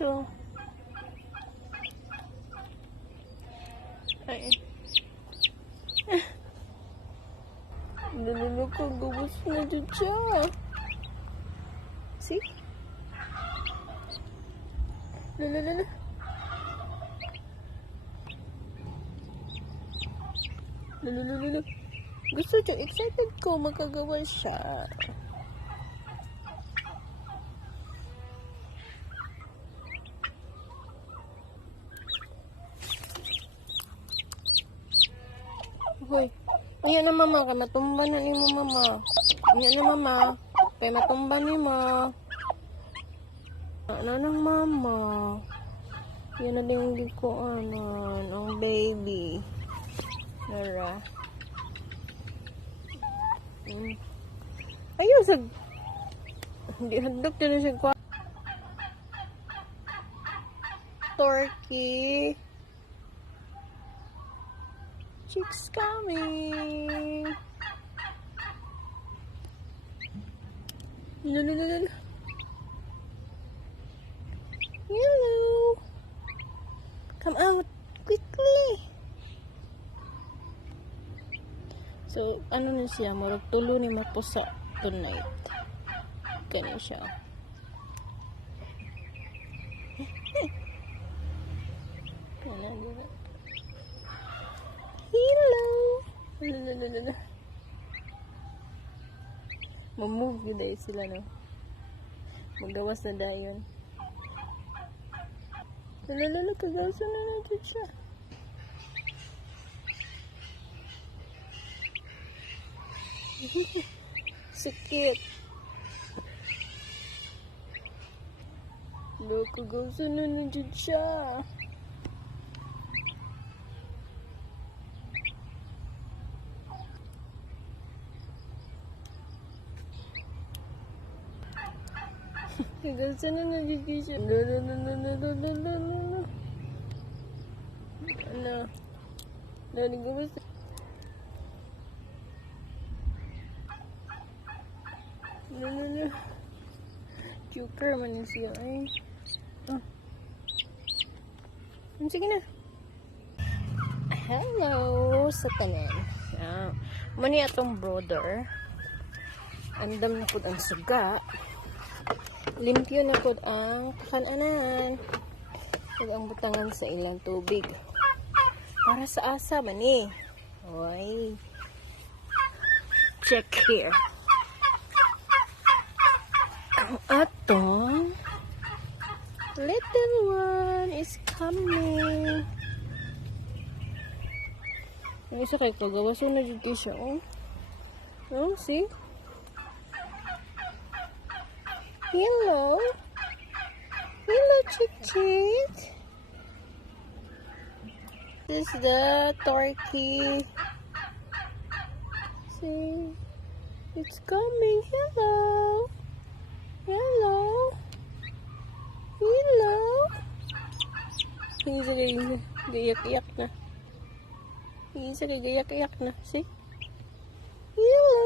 So, ay. Lululu ko, gubos na dyan siya. See? Lululu. Lululu. Gusto siya, excited ko, magkagawa siya. Hoy, iyan na mama ka, natumba na ni mo mama. Iyan na mama, kaya natumba ni ma. Ano ng mama? Yan na yung likuanan, ang baby. Nara. Ayun, sa... Hindi, handog din na siya kwa. Turkey. Chicks coming. Lulululul. Hello. Come out quickly. So, ano na siya? Marag tulo ni mapusa tonight. Kanya siya. Hello. Mamove yun dahil sila, no? Magawas na dahil yun. Lalala, kagawas na natin siya. Sikit. Kagawas na natin siya. Kagawas na natin siya. Ano? Naligawas na. No. Joker man yung siya. Ay. Sige na. Hello sa tanan. Mani atong brother. Andam na po ang suga. Limpyo na po ang kakananan. Ito ang butangan sa ilang tubig. Para sa asa man eh. Oy. Check here. Ang atong little one is coming. Ang isa kay kagawas na dito siya. Oh, see? Hello. Hello, chick. This is the turkey. See? It's coming. Hello. Isa kay gayak-iyak na. Isa kay gayak-iyak na. See? Hello.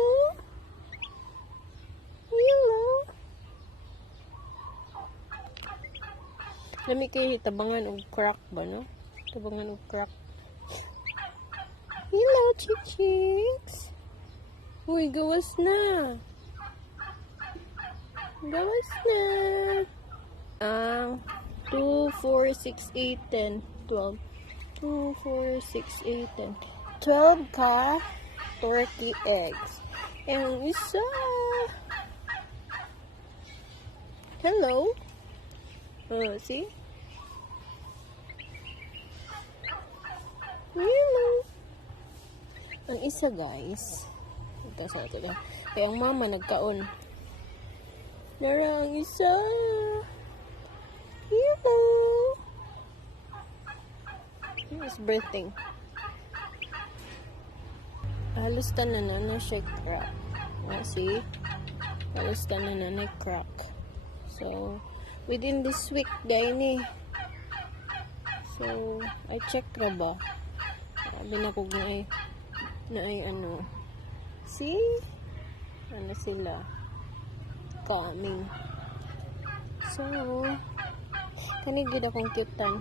Lami kayo tabangan og crack ba, no? Tabangan og crack. Hello, chicks. Uy, gawas na. Gawas na. 2, 4, 6, 8, 10, 12. 2, 4, 6, 8, 10. 12 ka turkey eggs. And isa. Hello. Oh, see? Hello. Ang isa, guys. Ito sa ito lang. Kaya ang mama nagkaon. Nara, ang isa. Hello. It's breathing. Halos tanan na siya crack. See? Halos tanan na crack. So, within this week, gani. So, I check na ba? Sabi na kog na ay ano. See? Ano sila? Coming. So, Kani gid akong kitan.